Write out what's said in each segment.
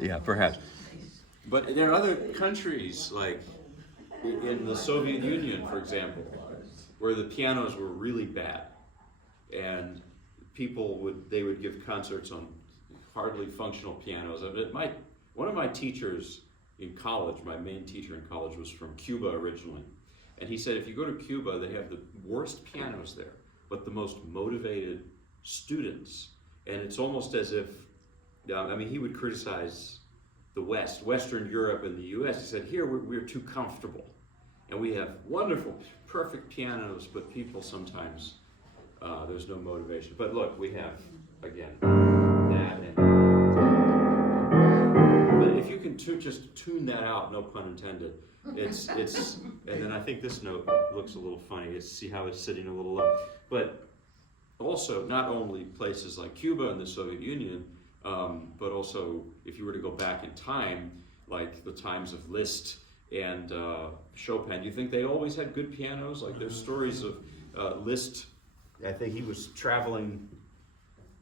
Yeah, perhaps. But there are other countries, like in the Soviet Union, for example, where the pianos were really bad, and they would give concerts on hardly functional pianos. One of my teachers in college, my main teacher in college, was from Cuba originally, and he said if you go to Cuba, they have the worst pianos there, but the most motivated students, and it's almost as if, he would criticize the Western Europe and the U.S. He said, here we're too comfortable, and we have wonderful, perfect pianos, but people sometimes, there's no motivation. But look, we have, again, that. But if you can just tune that out, no pun intended, it's, and then I think this note looks a little funny. See how it's sitting a little low. But also, not only places like Cuba and the Soviet Union, but also if you were to go back in time, like the times of Liszt and Chopin, do you think they always had good pianos? Like there's stories of Liszt, I think he was traveling,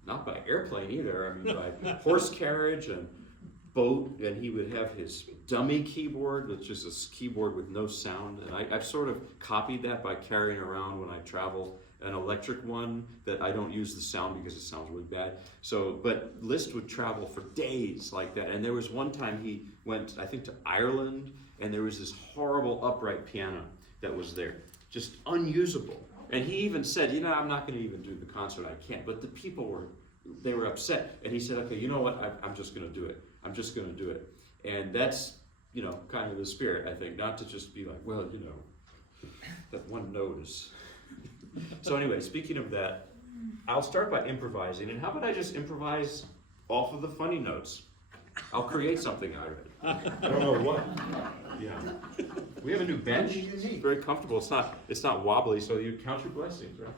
not by airplane either, by horse carriage and boat, and he would have his dummy keyboard, that's just a keyboard with no sound, and I've sort of copied that by carrying around when I travel an electric one that I don't use the sound because it sounds really bad. So, but Liszt would travel for days like that. And there was one time he went, I think, to Ireland, and there was this horrible upright piano that was there, just unusable. And he even said, I'm not going to even do the concert, I can't. But the people were upset. And he said, okay, you know what, I'm just going to do it. I'm just going to do it. And that's, kind of the spirit, I think, not to just be like, well, that one note is... So anyway, speaking of that, I'll start by improvising. And how about I just improvise off of the funny notes? I'll create something out of it. I don't know what. Yeah. We have a new bench. It's very comfortable. It's not wobbly, so you count your blessings, right?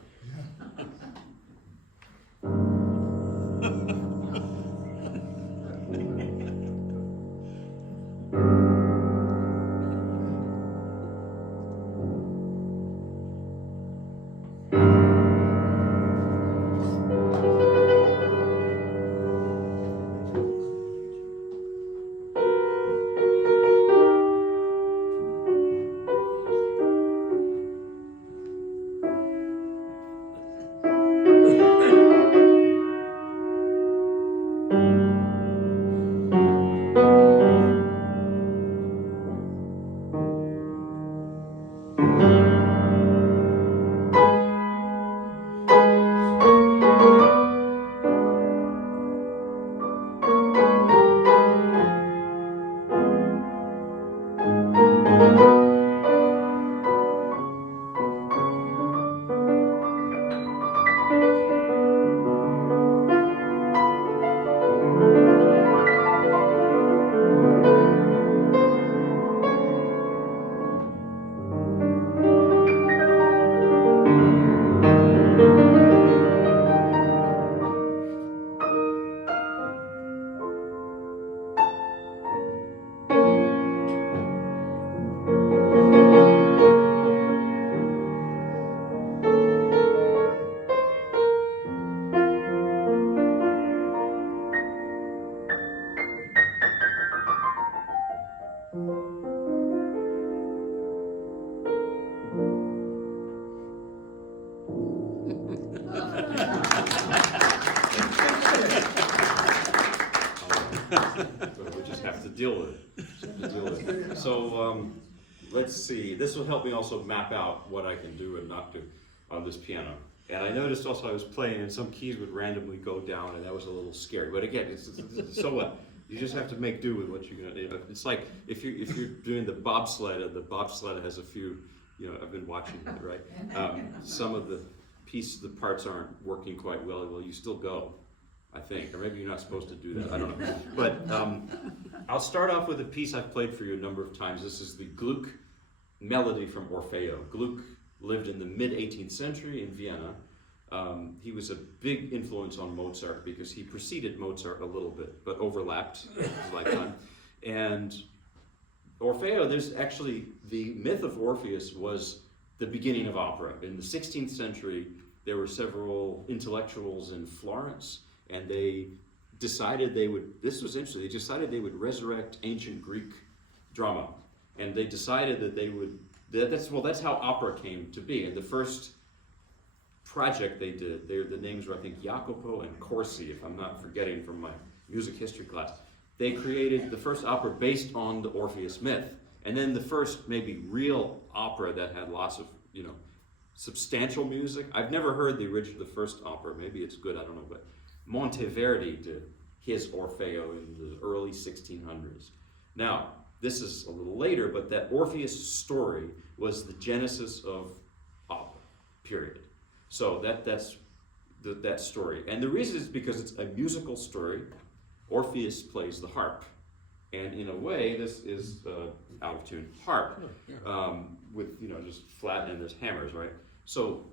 We just have to deal with it. So let's see. This will help me also map out what I can do and not do on this piano. And I noticed also I was playing and some keys would randomly go down, and that was a little scary. But again, it's so what? You just have to make do with what you're gonna do. It's like if you're doing the bobsled, and the bobsled has a few, I've been watching it, right? Some of the parts aren't working quite well. Well, you still go, I think, or maybe you're not supposed to do that. I don't know. But I'll start off with a piece I've played for you a number of times. This is the Gluck melody from Orfeo. Gluck lived in the mid-18th century in Vienna. He was a big influence on Mozart because he preceded Mozart a little bit, but overlapped his lifetime. And Orfeo, there's actually, the myth of Orpheus was the beginning of opera. In the 16th century, there were several intellectuals in Florence, and they decided this was interesting, they decided they would resurrect ancient Greek drama. And they decided that they would, that's how opera came to be. And the first project they did, the names were, I think, Jacopo and Corsi, if I'm not forgetting from my music history class. They created the first opera based on the Orpheus myth. And then the first maybe real opera that had lots of, substantial music. I've never heard the first opera, maybe it's good, I don't know, but Monteverdi did his Orfeo in the early 1600s. Now, this is a little later, but that Orpheus story was the genesis of opera, period. So that's that story. And the reason is because it's a musical story. Orpheus plays the harp. And in a way, this is out of tune harp with, just flat, and there's hammers, right? So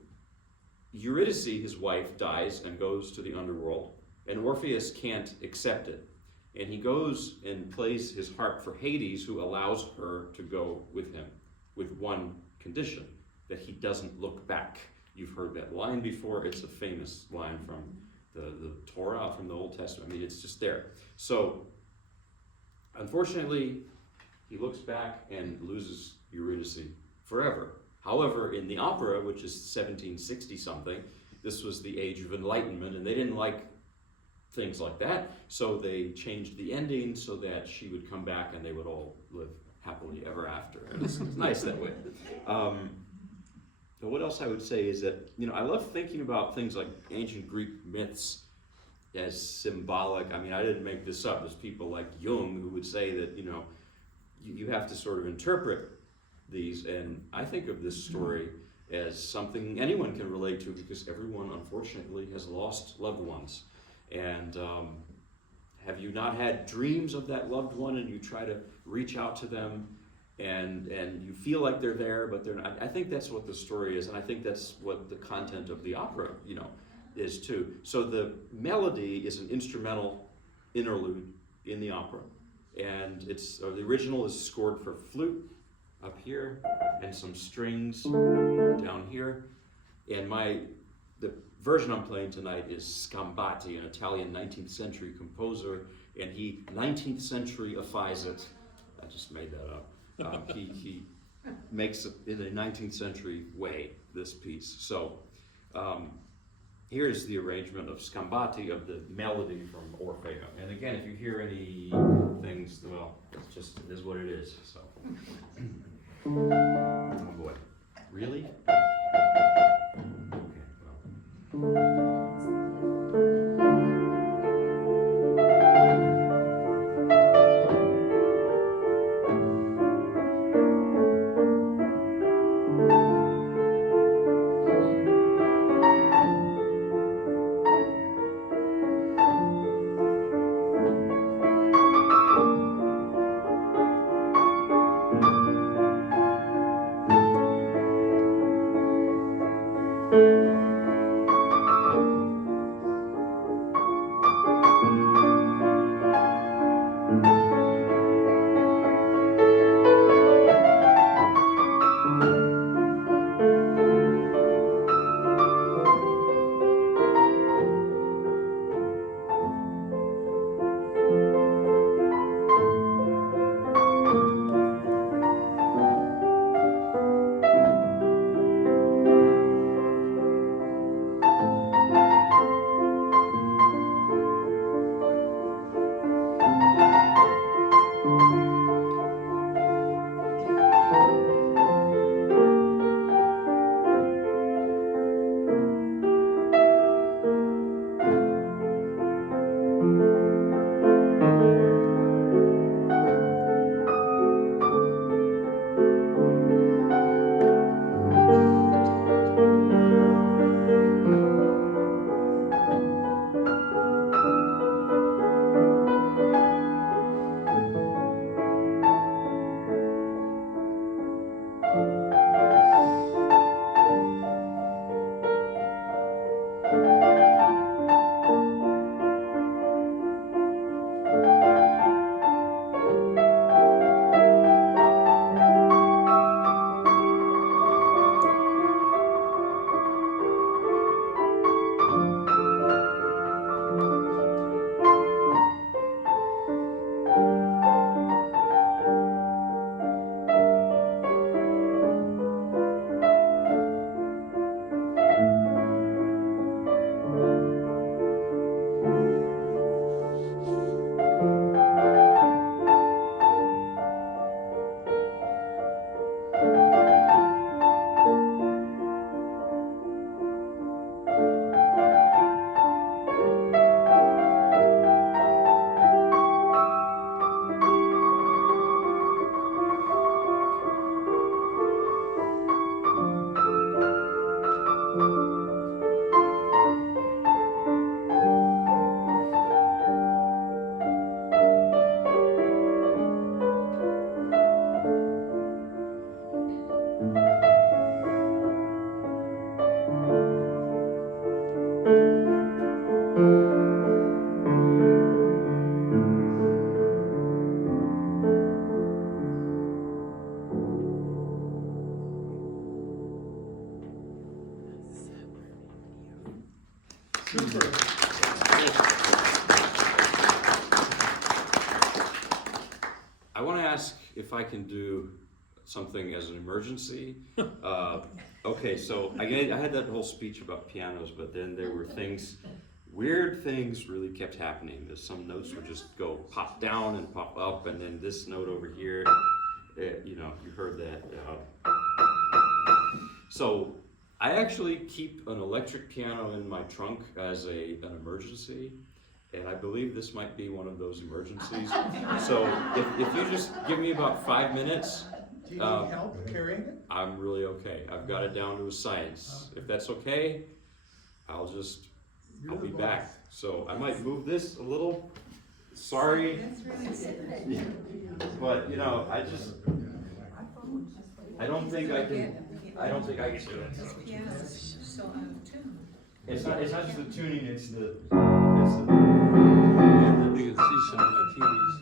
Eurydice, his wife, dies and goes to the underworld, and Orpheus can't accept it. And he goes and plays his harp for Hades, who allows her to go with him, with one condition, that he doesn't look back. You've heard that line before. It's a famous line from the Torah, from the Old Testament. I mean, it's just there. So, unfortunately, he looks back and loses Eurydice forever. However, in the opera, which is 1760-something, this was the age of Enlightenment, and they didn't like things like that, so they changed the ending so that she would come back and they would all live happily ever after. And it's nice that way. But what else I would say is that, I love thinking about things like ancient Greek myths as symbolic. I mean, I didn't make this up. There's people like Jung who would say that, you have to sort of interpret these, and I think of this story as something anyone can relate to, because everyone, unfortunately, has lost loved ones. And have you not had dreams of that loved one, and you try to reach out to them, and you feel like they're there, but they're not? I think that's what the story is, and I think that's what the content of the opera, is too. So the melody is an instrumental interlude in the opera, and the original is scored for flute up here and some strings down here, and the version I'm playing tonight is Scambati, an Italian 19th century composer, and he 19th centuryifies it. I just made that up. He makes it in a 19th century way, this piece. So here's the arrangement of Scambati, of the melody from Orfeo. And again, if you hear any things, well, it is what it is. So, oh boy, really? Okay, well. want to ask if I can do something as an emergency. Okay, so I had that whole speech about pianos, but then there were weird things really kept happening. There's some notes would just go pop down and pop up, and then this note over here, you heard that. So I actually keep an electric piano in my trunk as an emergency, and I believe this might be one of those emergencies. So if you just give me about 5 minutes. Do you need help carrying it? I'm really okay. I've got it down to a science. If that's okay, I'll be back. So I might move this a little. Sorry. That's really sad. But I don't think I can do it. This piano's so out of tune. It's not just the tuning, it's the You can see some of the keys.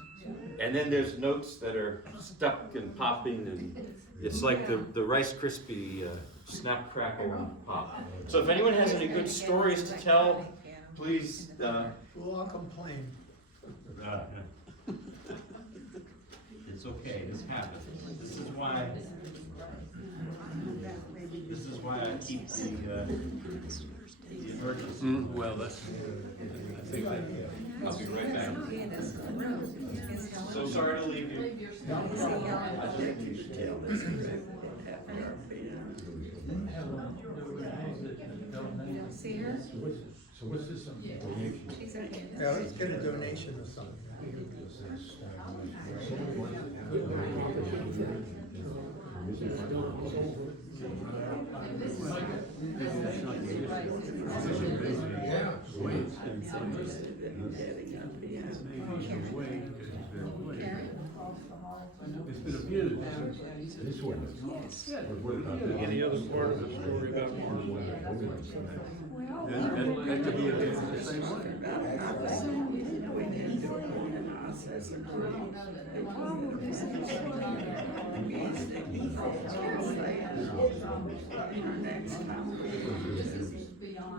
and then there's notes that are stuck and popping, and it's like the Rice Krispie snap, crackle, and pop. So if anyone has any good stories to tell, please. We'll all complain. It's okay. This happens. This is why I keep the emergency. Well, I think that, I'll be right back. So sorry to leave you. See her? So what's this, donation? She's okay. Yeah, let's get a donation or something. It's been abused. This one. Any other part of the story about Mark? That could be the same way.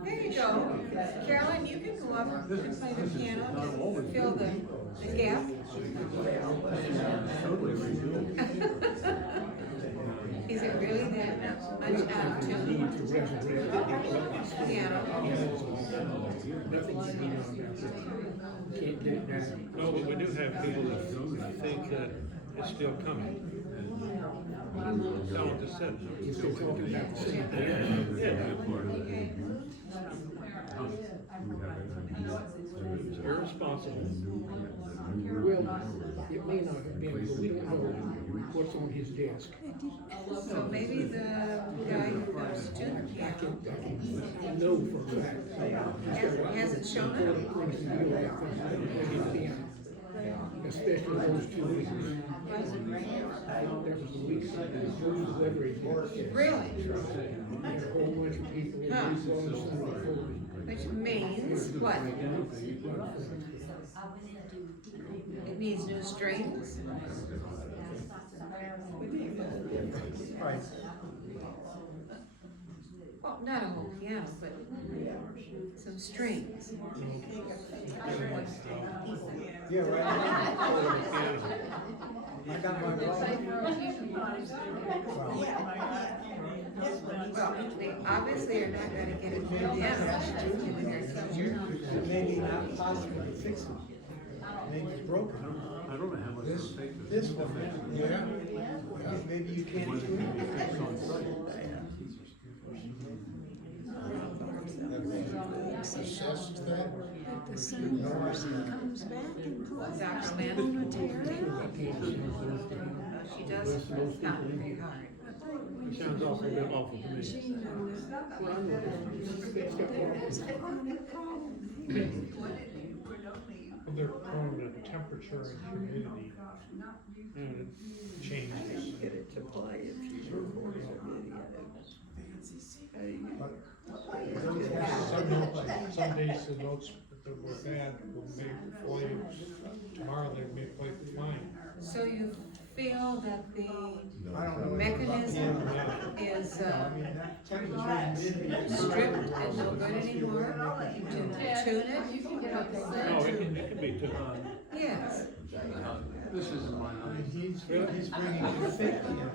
There you go. Carolyn, you can go up and play the piano, fill the gap. Is it really that much out of tune? Piano. No, but we do have people that think that it's still coming. No, just said. It's irresponsible. Well, it may not have been, but we don't know what's on his desk. So maybe the guy who knows to tune the piano I know for a fact. hasn't shown up. Especially those 2 weeks. There was a week, George's leverage. Really? Had a whole bunch of people. Huh. Which means what? It means new strings. Right. Well, not a whole piano, but some strings. Yeah, right. I got my wallet. Well, they obviously are not gonna get a new piano in the near future. Maybe not possible to fix it. Maybe it's broken. I don't know how much it'll take to This one, yeah. Maybe you can't tune it. Assessed that? The sun comes back and goes Dr. Lynn, she does not very hard. It sounds awful to me. machine on there's a chronic problem. They're prone to temperature and humidity. And it changes. Get it to play if you record a video. Some days the notes that were bad will make volumes. Tomorrow they may play fine. So you feel that the I don't know. mechanism is stripped and no good anymore? To tune it? No, it can be too. Yes. This isn't my night. He's bringing a fake piano.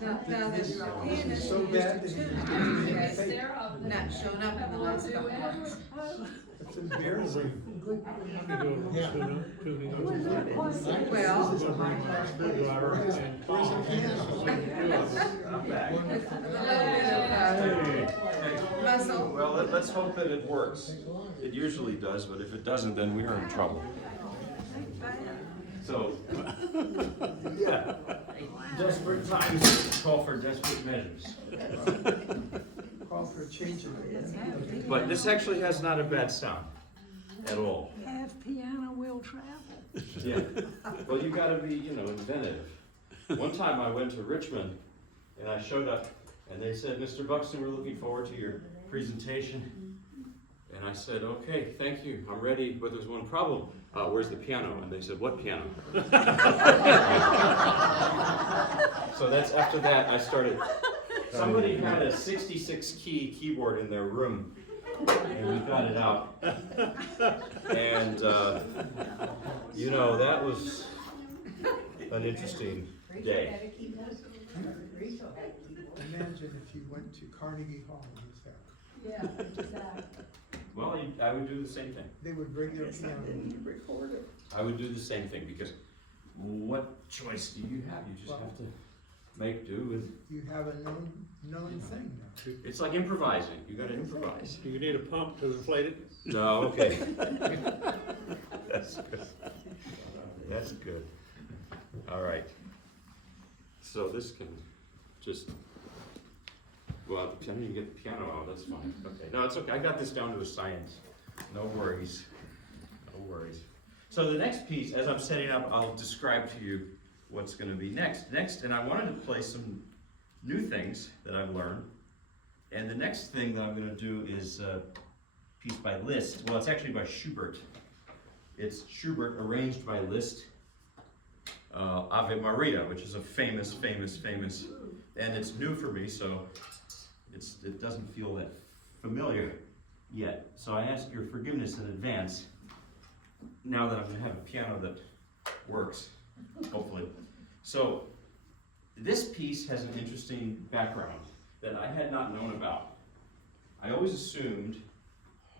Now this pianist So who used bad to that tune he's it bringing a has fake. not shown up in the last couple months. It's embarrassing. Yeah. Tuning up. Well, Screwdriver and Where's the piano? I'm back. with a little bit of muscle. Well, let's hope that it works. It usually does, but if it doesn't, then we are in trouble. So, yeah, desperate times call for desperate measures. Call for a change of. But this actually has not a bad sound at all. Half piano will travel. Yeah. Well, you gotta be, inventive. One time I went to Richmond and I showed up and they said, Mr. Buxton, we're looking forward to your presentation. And I said, okay, thank you, I'm ready, but there's one problem. Where's the piano? And they said, what piano? So that's after that I started. Somebody had a 66 key keyboard in their room and we got it out. And, that was an interesting day. Imagine if you went to Carnegie Hall and was that. Well, I would do the same thing. They would bring their piano and record it. I would do the same thing because what choice do you have? You just have to make do with. You have a known thing now. It's like improvising. You got to improvise. Do you need a pump to inflate it? No, okay. That's good. That's good. All right. So this can just. Well, can you get the piano out? That's fine. Okay. No, it's okay. I got this down to a science. No worries. No worries. So the next piece, as I'm setting up, I'll describe to you what's going to be next, and I wanted to play some new things that I've learned. And the next thing that I'm going to do is a piece by Liszt. Well, it's actually by Schubert. It's Schubert arranged by Liszt. Ave Maria, which is a famous, and it's new for me, so it doesn't feel that familiar yet. So I ask your forgiveness in advance, now that I'm going to have a piano that works, hopefully. So this piece has an interesting background that I had not known about. I always assumed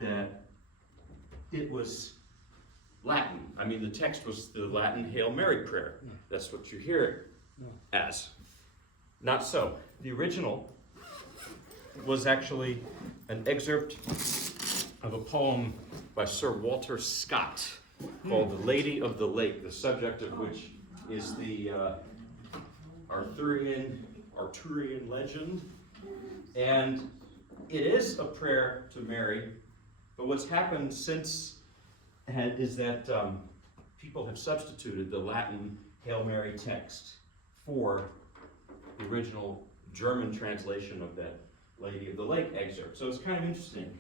that it was Latin. I mean, the text was the Latin Hail Mary prayer. That's what you hear it as. Not so. The original was actually an excerpt of a poem by Sir Walter Scott called The Lady of the Lake, the subject of which is the Arthurian legend. And it is a prayer to Mary, but what's happened since is that people have substituted the Latin Hail Mary text for the original German translation of that Lady of the Lake excerpt. So it's kind of interesting.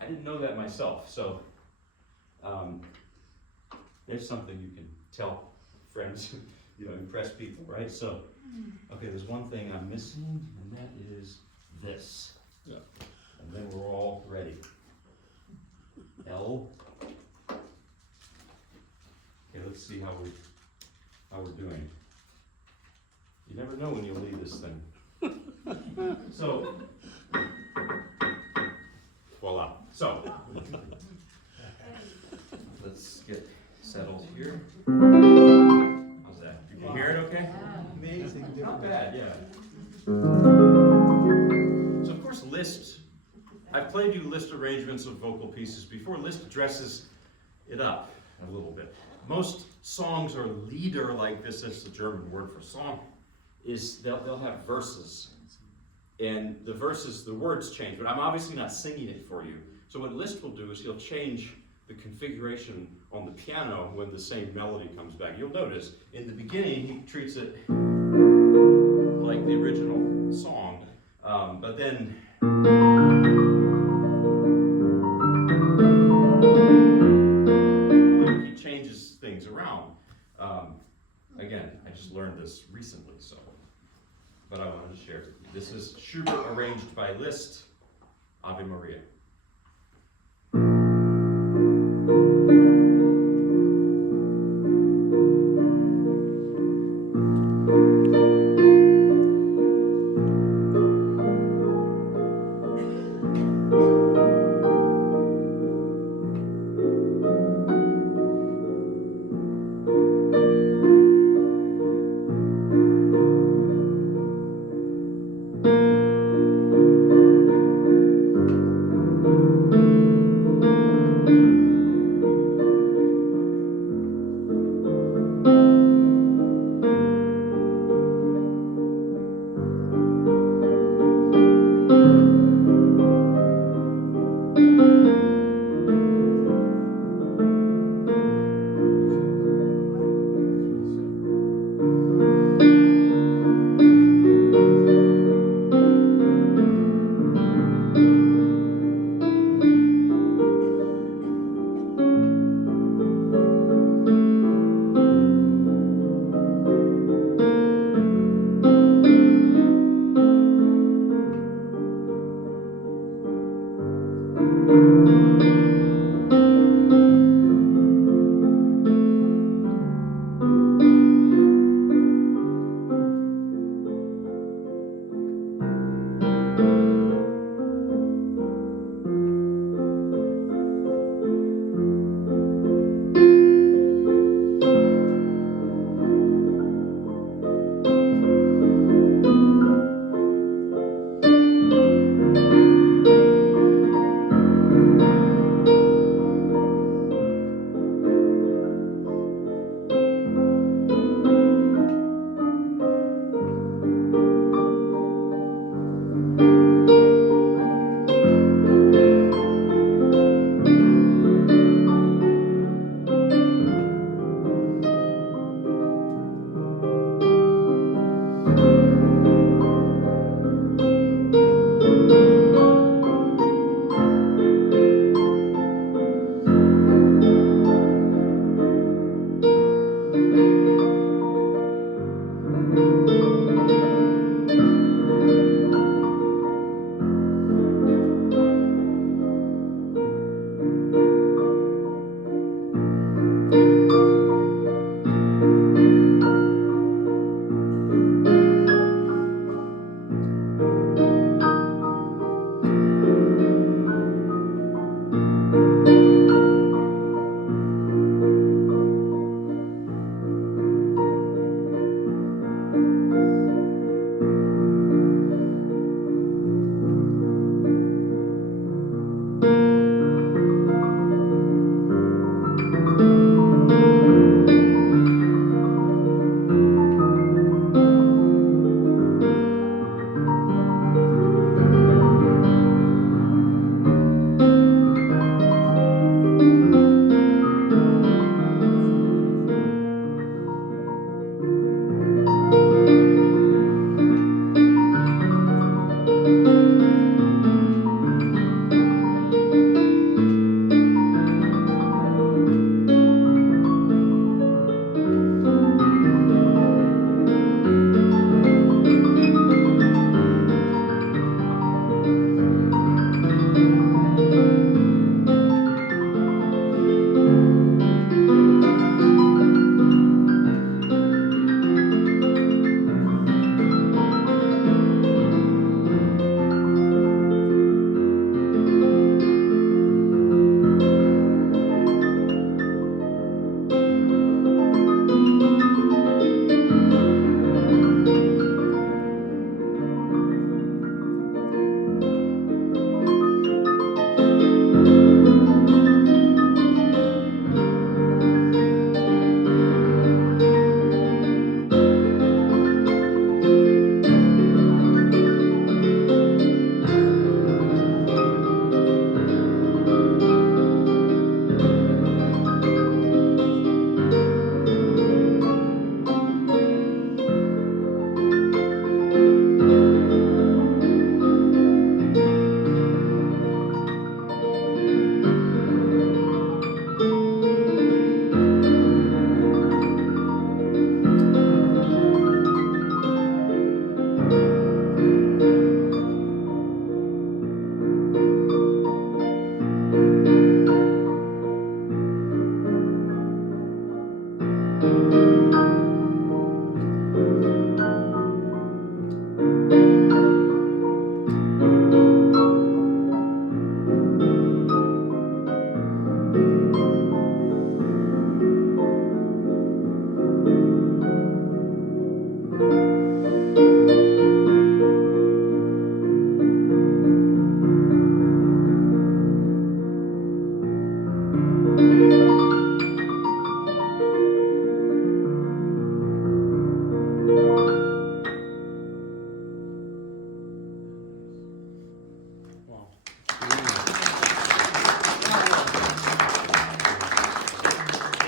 I didn't know that myself, so there's something you can tell friends, impress people, right? So, okay, there's one thing I'm missing, and that is this. Yeah. And then we're all ready. L. Okay, let's see how we're doing. You never know when you'll need this thing. So, voila. So, let's get settled here. How's that? You can hear it okay? Amazing Not difference. bad, yeah. So of course Liszt, I've played you Liszt arrangements of vocal pieces before. Liszt dresses it up a little bit. Most songs are Lieder like this, that's the German word for song, is they'll have verses. And the verses, the words change, but I'm obviously not singing it for you. So what Liszt will do is he'll change the configuration on the piano when the same melody comes back. You'll notice in the beginning he treats it like the original song, but then he changes things around. Again, I just learned this recently, but I wanted to share it with you. This is Schubert arranged by Liszt, Ave Maria.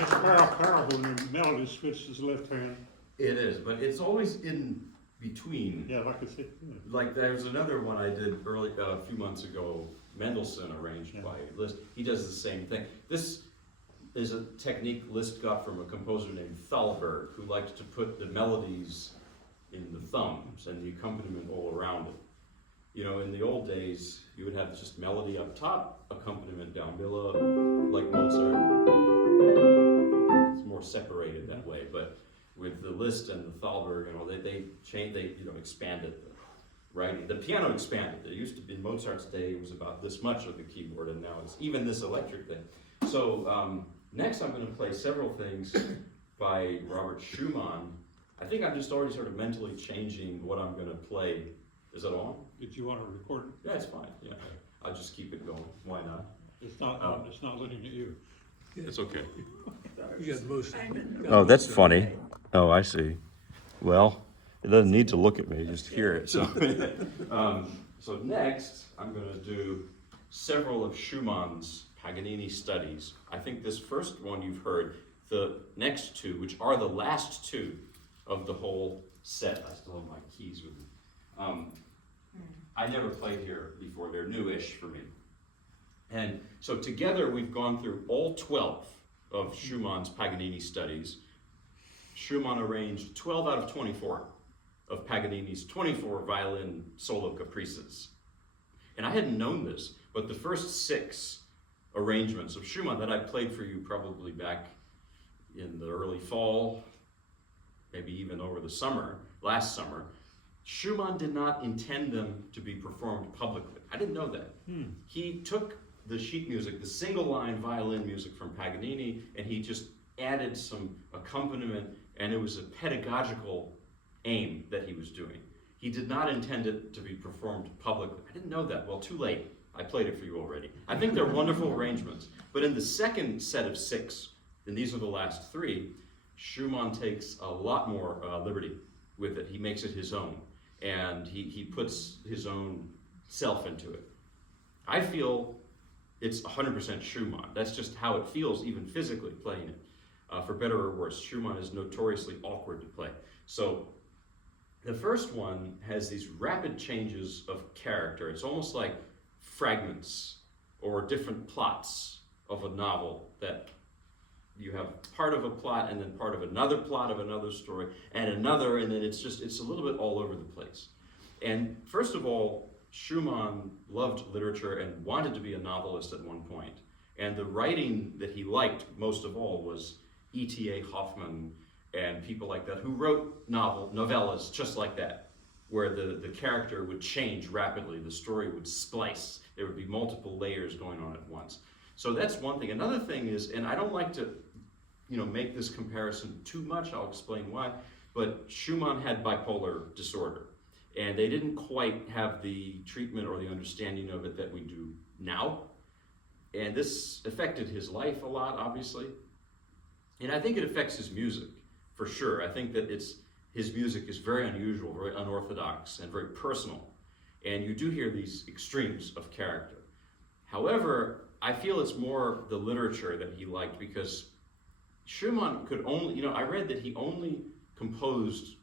It's powerful when the melody switches left hand. It is, but it's always in between. Yeah, like I said. Like there's another one I did early a few months ago, Mendelssohn arranged Yeah. by Liszt. He does the same thing. This is a technique Liszt got from a composer named Thalberg, who liked to put the melodies in the thumbs and the accompaniment all around it. You know, in the old days, you would have just melody up top, accompaniment down below, like Mozart. It's more separated that way, but with the Liszt and the Thalberg, you know, they expanded the writing. The piano expanded. It used to be in Mozart's day, it was about this much of the keyboard, and now it's even this electric thing. So next I'm going to play several things by Robert Schumann. I think I'm just already sort of mentally changing what I'm going to play. Is it on? Did you want to record it? Yeah, it's fine. Yeah, I'll just keep it going. Why not? It's not looking at you. It's okay. You got most. Oh, that's funny. Oh, I see. Well, it doesn't need to look at me, just hear it. So, so next, I'm going to do several of Schumann's Paganini studies. I think this first one you've heard. The next two, which are the last two of the whole set. I still have my keys with me. I never played here before. They're newish for me. And so together we've gone through all 12 of Schumann's Paganini studies. Schumann arranged 12 out of 24 of Paganini's 24 violin solo caprices. And I hadn't known this, but the first 6 arrangements of Schumann that I played for you probably back in the early fall, maybe even over the summer, last summer, Schumann did not intend them to be performed publicly. I didn't know that. He took the sheet music, the single line violin music from Paganini, and he just added some accompaniment, and it was a pedagogical aim that he was doing. He did not intend it to be performed publicly. I didn't know that. Well, too late. I played it for you already. I think they're wonderful arrangements. But in the second set of 6, and these are the last 3, Schumann takes a lot more liberty with it. He makes it his own, and he puts his own self into it. I feel it's 100% Schumann. That's just how it feels, even physically playing it. For better or worse, Schumann is notoriously awkward to play. So the first one has these rapid changes of character. It's almost like fragments or different plots of a novel that you have part of a plot and then part of another story and another, and then it's a little bit all over the place. And first of all, Schumann loved literature and wanted to be a novelist at one point. And the writing that he liked most of all was E.T.A. Hoffmann and people like that who wrote novellas just like that, where the character would change rapidly, the story would splice, there would be multiple layers going on at once. So that's one thing. Another thing is, and I don't like to make this comparison too much, I'll explain why, but Schumann had bipolar disorder, and they didn't quite have the treatment or the understanding of it that we do now. And this affected his life a lot, obviously. And I think it affects his music, for sure. I think that his music is very unusual, very unorthodox, and very personal. And you do hear these extremes of character. However, I feel it's more the literature that he liked, because Schumann could only, I read that he composed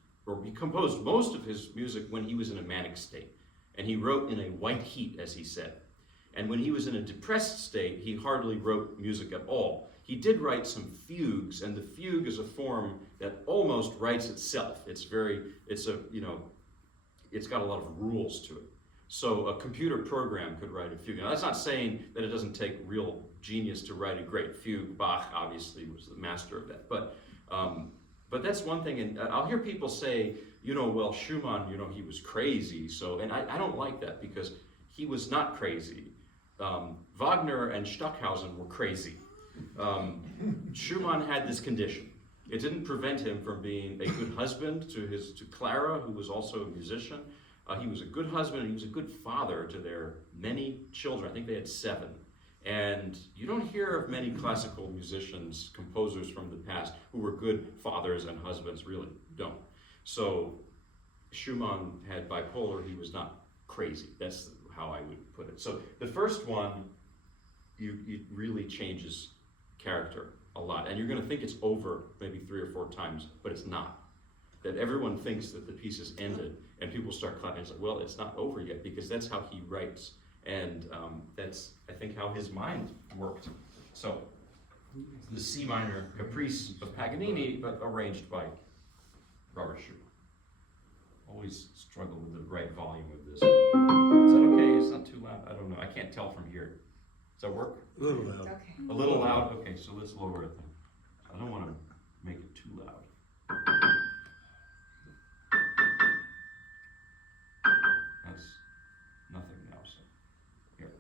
most of his music when he was in a manic state. And he wrote in a white heat, as he said. And when he was in a depressed state, he hardly wrote music at all. He did write some fugues, and the fugue is a form that almost writes itself. It's got a lot of rules to it. So a computer program could write a fugue. Now that's not saying that it doesn't take real genius to write a great fugue. Bach obviously was the master of that. But But that's one thing, and I'll hear people say, well, Schumann, he was crazy, so, and I don't like that, because he was not crazy. Wagner and Stockhausen were crazy. Schumann had this condition. It didn't prevent him from being a good husband to Clara, who was also a musician. He was a good husband, and he was a good father to their many children. I think they had 7. And you don't hear of many classical musicians, composers from the past, who were good fathers and husbands, really don't. So Schumann had bipolar, he was not crazy. That's how I would put it. So the first one, it really changes character a lot. And you're gonna think it's over maybe 3 or 4 times, but it's not. That everyone thinks that the piece is ended, and people start clapping. It's like, well, it's not over yet, because that's how he writes. And that's, I think, how his mind worked. So, the C minor Caprice of Paganini, but arranged by Robert Schumann. Always struggle with the right volume of this. Is that okay? It's not too loud? I don't know. I can't tell from here. Does that work? A little loud. Okay. A little loud? Okay, so let's lower it then. I don't want to make it too loud. That's nothing now, so here.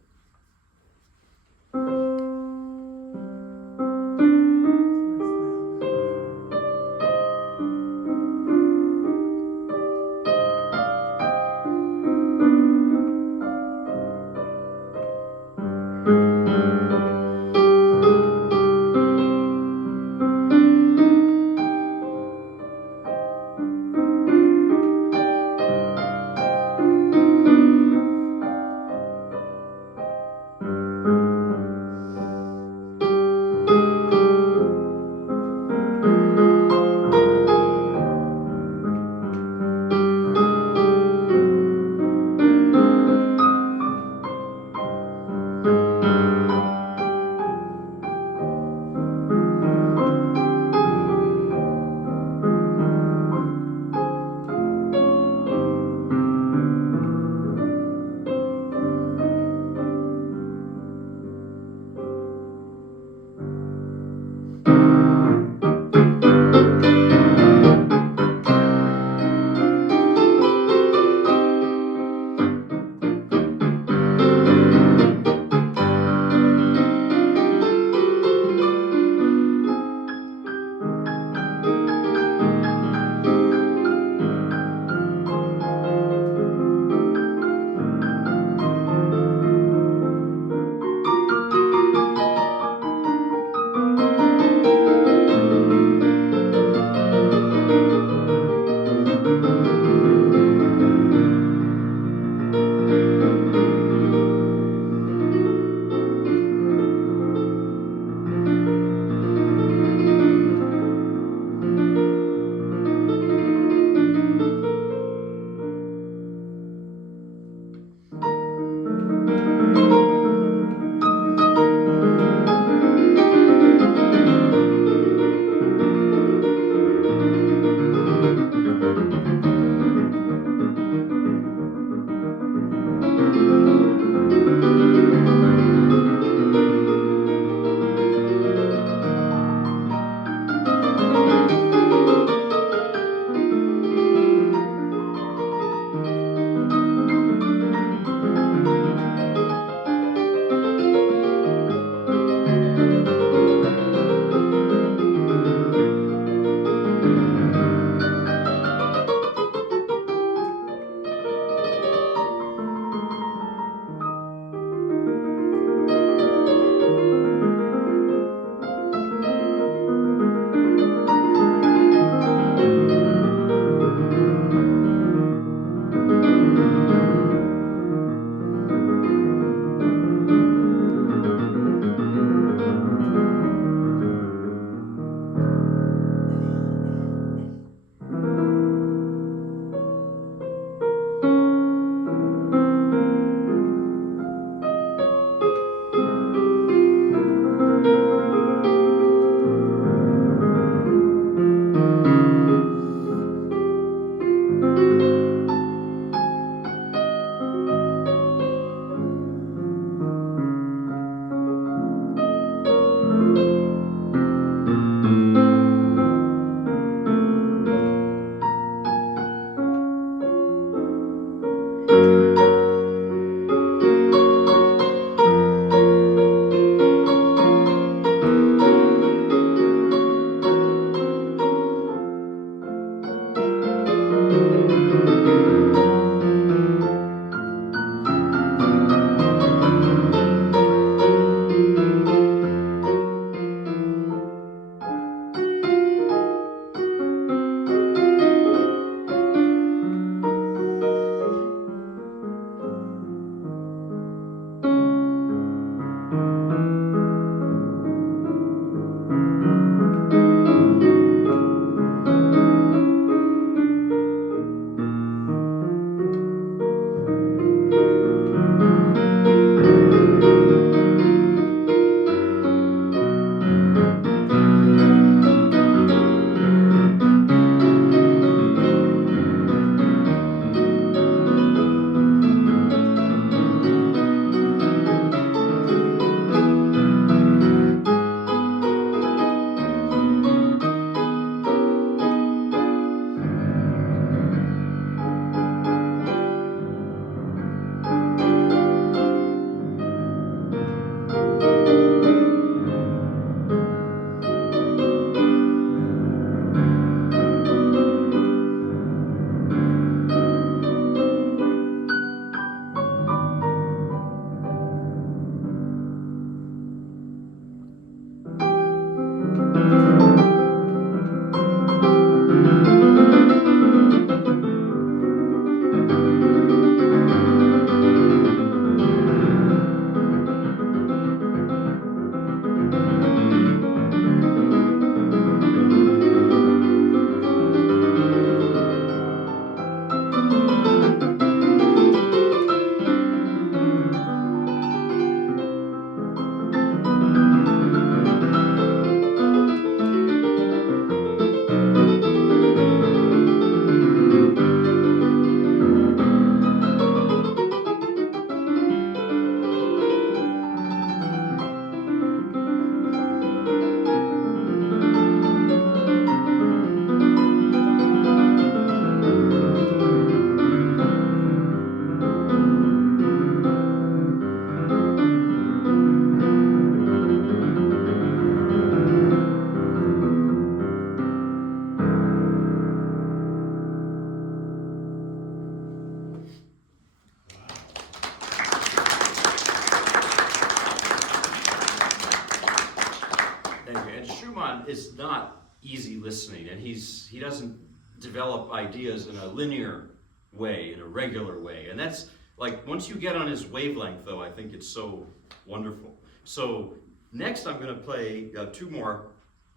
it's not easy listening, and he doesn't develop ideas in a linear way, in a regular way. And that's like, once you get on his wavelength, though, I think it's so wonderful. So next I'm going to play two more.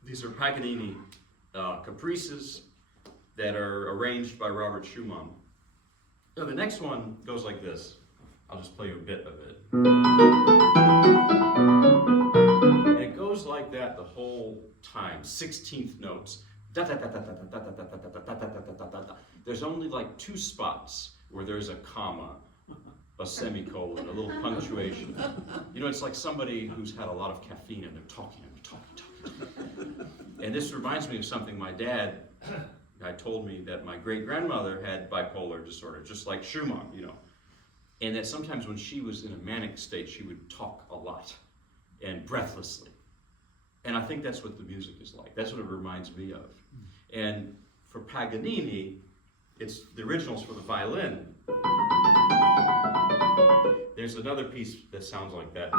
These are Paganini caprices that are arranged by Robert Schumann. Now, the next one goes like this. I'll just play you a bit of it. And it goes like that the whole time, 16th notes. There's only like two spots where there's a comma, a semicolon, a little punctuation. You know, it's like somebody who's had a lot of caffeine and they're talking. And this reminds me of something my dad told me, that my great-grandmother had bipolar disorder, just like Schumann, you know. And that sometimes when she was in a manic state, she would talk a lot and breathlessly. And I think that's what the music is like. That's what it reminds me of. And for Paganini, it's the originals for the violin. There's another piece that sounds like that.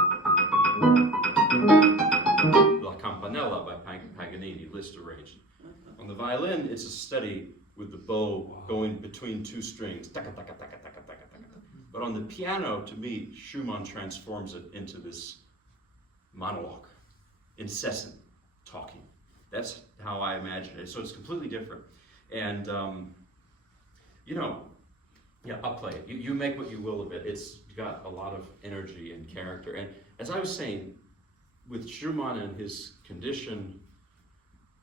La Campanella by Paganini, Liszt arranged. On the violin, it's a steady with the bow going between two strings. But on the piano, to me, Schumann transforms it into this monologue, incessant talking. That's how I imagine it. So it's completely different. And, you know, yeah, I'll play it. You make what you will of it. It's got a lot of energy and character. And as I was saying, with Schumann and his condition,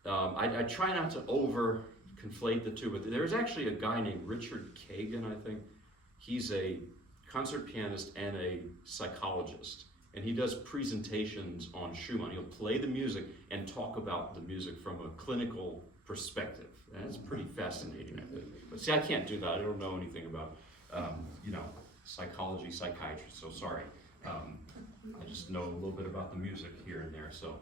I try not to over conflate the two, but there's actually a guy named Richard Kagan, I think. He's a concert pianist and a psychologist, and he does presentations on Schumann. He'll play the music and talk about the music from a clinical perspective. And it's pretty fascinating, I think. But see, I can't do that. I don't know anything about, you know, psychology, psychiatry, so sorry. I just know a little bit about the music here and there, so.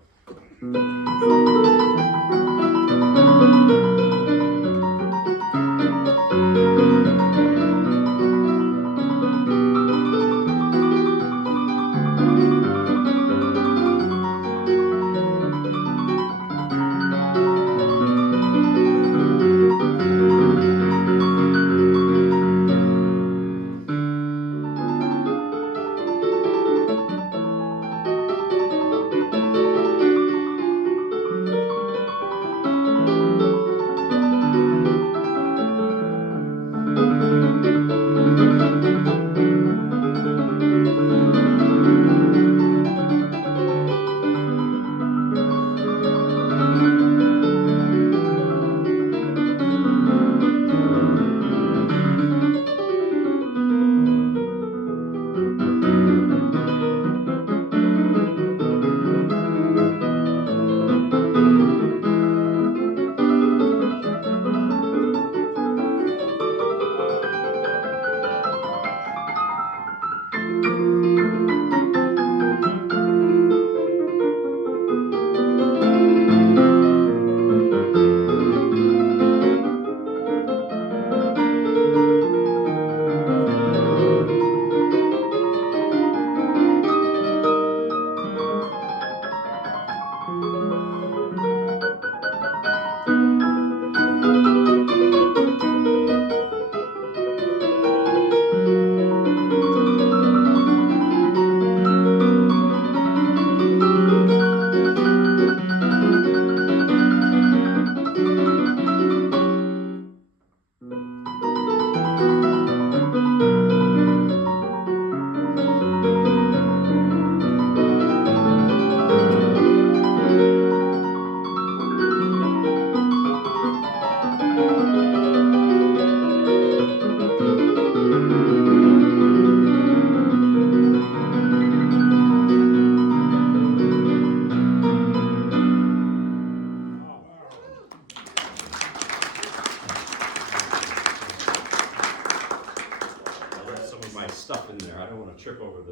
Stuff in there. I don't want to trip over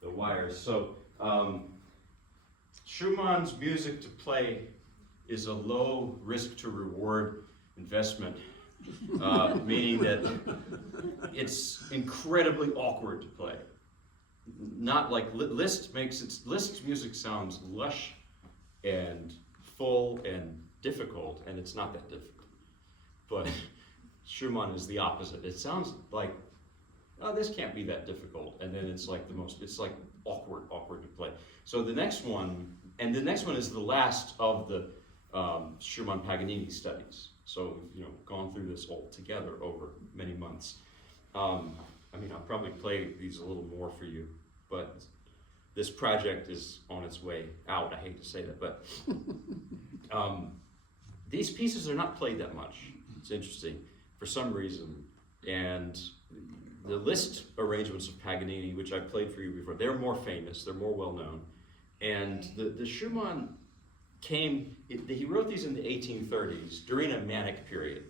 the wires. So Schumann's music to play is a low risk to reward investment, meaning that it's incredibly awkward to play. Not like Liszt's music sounds lush and full and difficult, and it's not that difficult. But Schumann is the opposite. It sounds like, oh, this can't be that difficult, and then it's like it's like awkward to play. So the next one is the last of the Schumann Paganini studies. So we've gone through this all together over many months. I mean, I'll probably play these a little more for you, but this project is on its way out. I hate to say that, but these pieces are not played that much. It's interesting for some reason. And the Liszt arrangements of Paganini, which I played for you before, they're more famous, they're more well known. And the Schumann he wrote these in the 1830s during a manic period.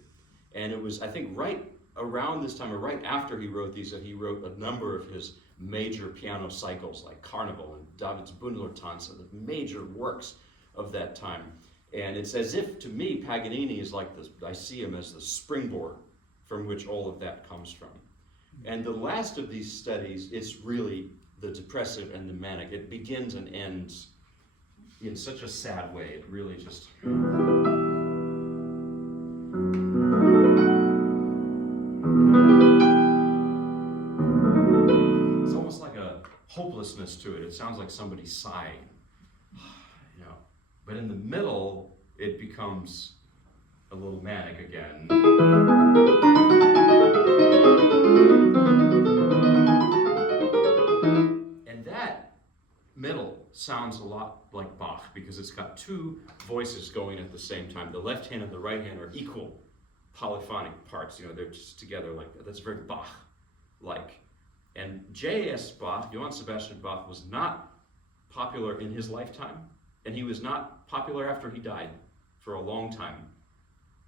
And it was, I think, right around this time, or right after he wrote these, that he wrote a number of his major piano cycles, like Carnival and David's Bundeltanz, the major works of that time. And it's as if, to me, Paganini is like this, I see him as the springboard from which all of that comes from. And the last of these studies is really the depressive and the manic. It begins and ends in such a sad way. It really just... It's almost like a hopelessness to it. It sounds like somebody sighing. But in the middle, it becomes a little manic again. And that middle sounds a lot like Bach because it's got two voices going at the same time. The left hand and the right hand are equal polyphonic parts. They're just together like that. That's very Bach-like. And J.S. Bach, Johann Sebastian Bach, was not popular in his lifetime, and he was not popular after he died for a long time.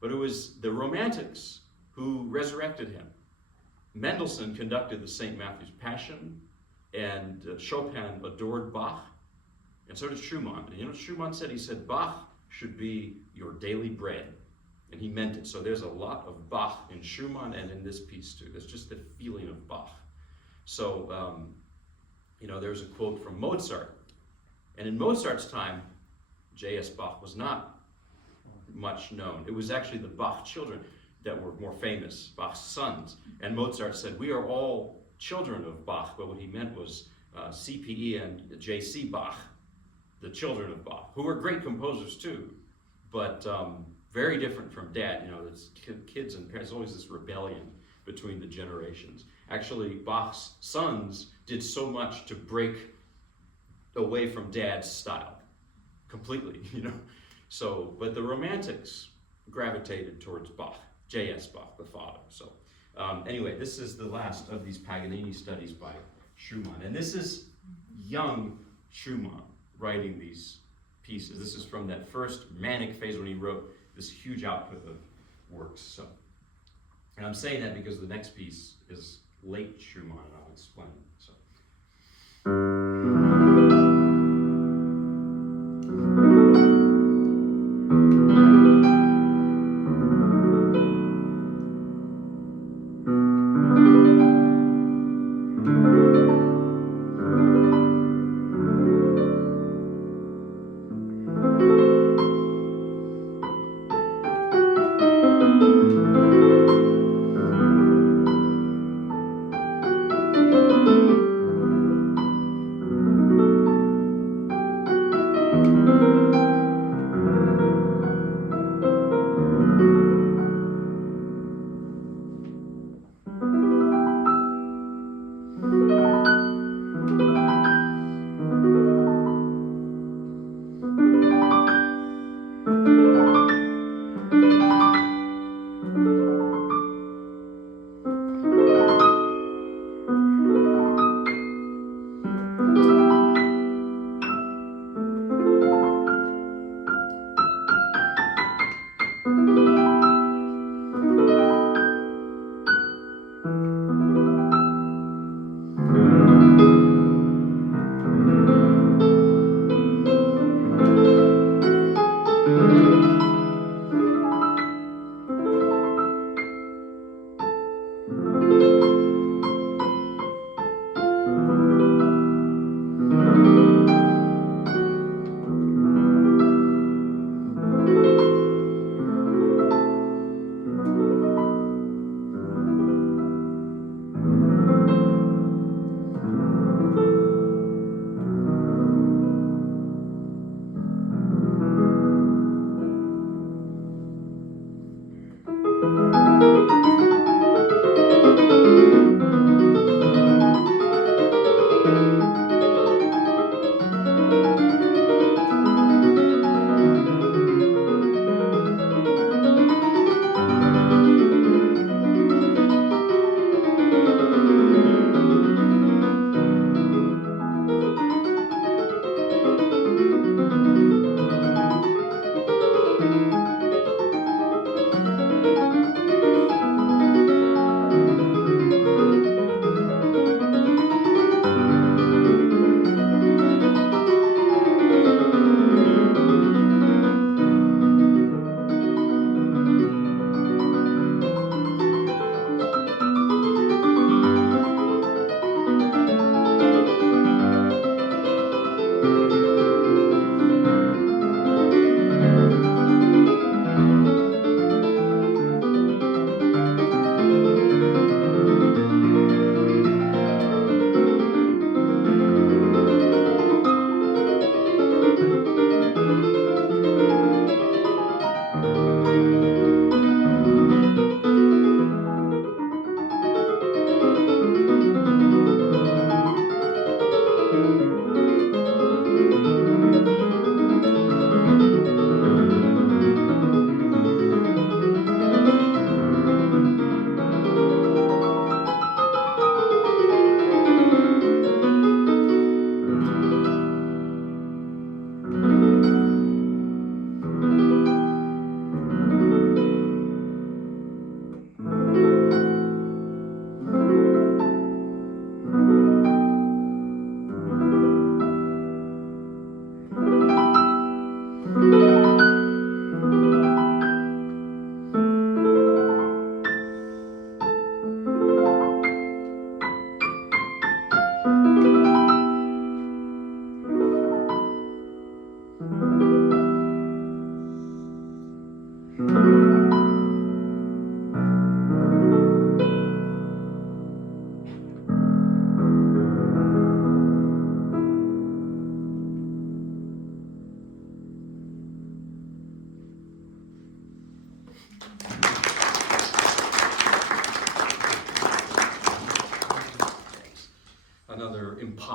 But it was the Romantics who resurrected him. Mendelssohn conducted the St. Matthew's Passion, and Chopin adored Bach, and so did Schumann. And what Schumann said? He said, Bach should be your daily bread. And he meant it. So there's a lot of Bach in Schumann and in this piece too. There's just the feeling of Bach. So, there's a quote from Mozart. And in Mozart's time, J.S. Bach was not much known. It was actually the Bach children that were more famous, Bach's sons. And Mozart said, we are all children of Bach, but what he meant was CPE and J.C. Bach, the children of Bach, who were great composers too, but very different from Dad. There's kids and parents, always this rebellion between the generations. Actually, Bach's sons did so much to break away from Dad's style, completely, So, but the Romantics gravitated towards Bach, J.S. Bach, the father. So, anyway, this is the last of these Paganini studies by Schumann. And this is young Schumann writing these pieces. This is from that first manic phase when he wrote this huge output of works. So, and I'm saying that because the next piece is late Schumann, and I'll explain. So.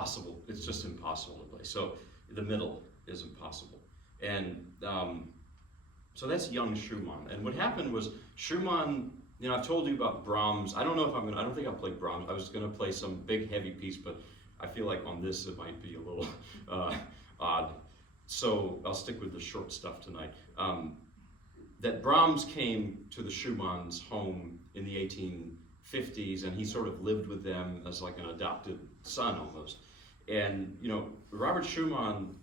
impossible. It's just impossible to play. So the middle is impossible. And so that's young Schumann. And what happened was Schumann, you know, I've told you about Brahms. I don't know if I don't think I'll play Brahms. I was gonna play some big heavy piece, but I feel like on this it might be a little odd. So I'll stick with the short stuff tonight. That Brahms came to the Schumann's home in the 1850s, and he sort of lived with them as like an adopted son almost. And you know, Robert Schumann,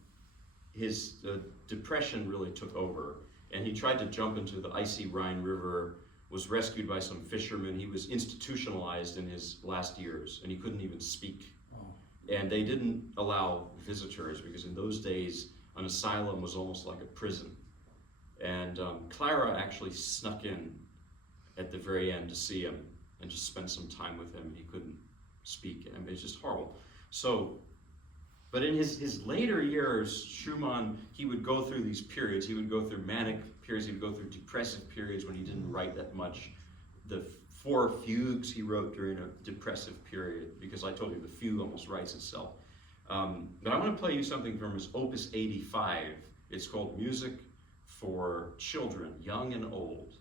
his depression really took over, and he tried to jump into the icy Rhine River, was rescued by some fishermen. He was institutionalized in his last years, and he couldn't even speak. And they didn't allow visitors, because in those days, an asylum was almost like a prison. And Clara actually snuck in at the very end to see him and just spend some time with him. He couldn't speak. I mean, it's just horrible. So, but in his later years, Schumann, he would go through these periods. He would go through manic periods. He would go through depressive periods when he didn't write that much. The 4 fugues he wrote during a depressive period, because I told you the fugue almost writes itself. But I want to play you something from his Opus 85. It's called Music for Children, Young and Old.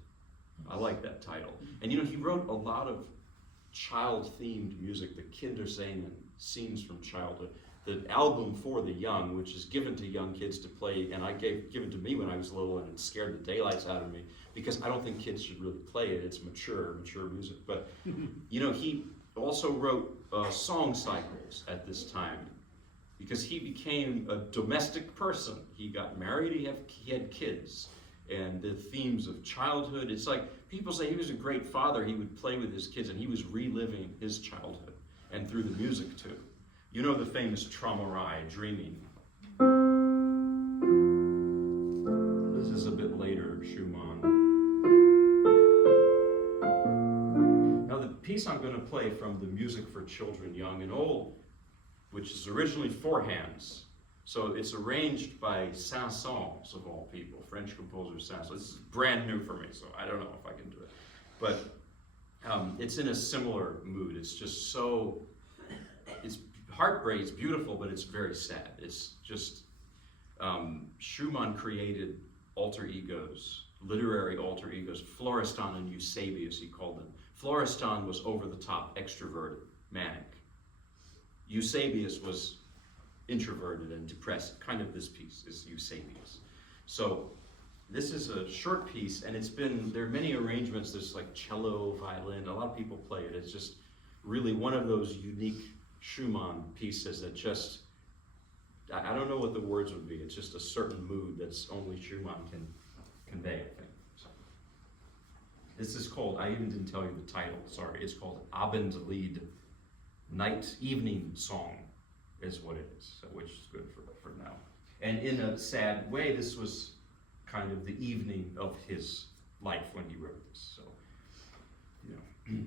I like that title. And you know, he wrote a lot of child-themed music, the Kindersingen, scenes from childhood. The album for the young, which is given to young kids to play, and given to me when I was little, and it scared the daylights out of me, because I don't think kids should really play it. It's mature music. But you know, he also wrote song cycles at this time, because he became a domestic person. He got married, he had kids, and the themes of childhood. It's like, people say he was a great father. He would play with his kids, and he was reliving his childhood, and through the music too. You know the famous Traumerei, Dreaming. This is a bit later, Schumann. Now the piece I'm going to play from the Music for Children, Young and Old, which is originally 4 hands. So it's arranged by Saint-Saëns, of all people, French composer Saint-Saëns. This is brand new for me, so I don't know if I can do it. But it's in a similar mood. It's just so, it's heartbreak, it's beautiful, but it's very sad. It's just, Schumann created alter egos, literary alter egos, Florestan and Eusebius, he called them. Florestan was over the top, extroverted, manic. Eusebius was introverted and depressed. Kind of this piece is Eusebius. So this is a short piece, and there are many arrangements. There's like cello, violin, a lot of people play it. It's just really one of those unique Schumann pieces that just, I don't know what the words would be. It's just a certain mood that's only Schumann can convey, I think. So, this is called, I even didn't tell you the title, sorry. It's called Abendlied, Night, Evening Song is what it is, so, which is good for now. And in a sad way, this was kind of the evening of his life when he wrote this, so, you know.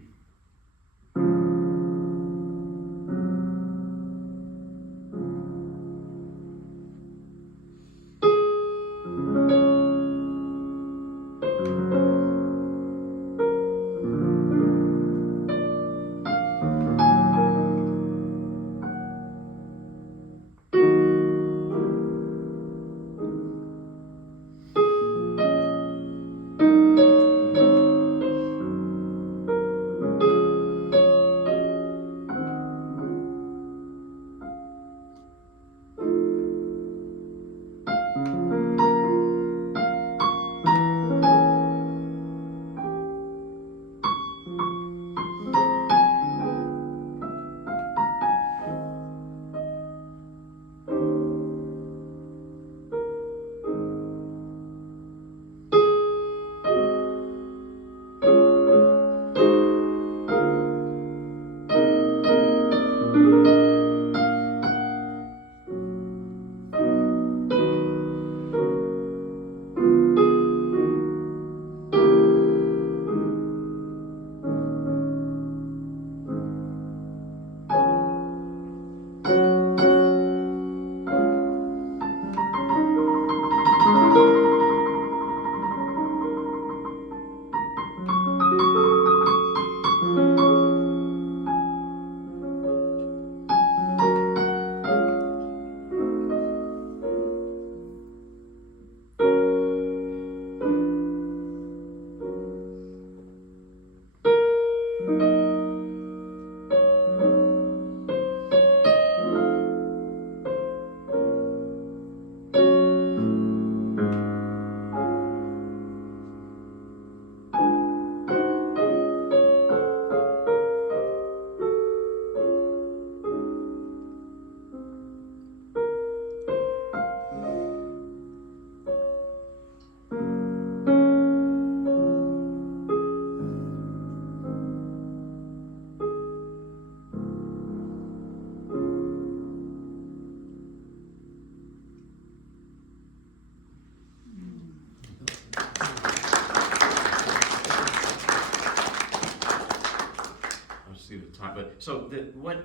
see the time, but so what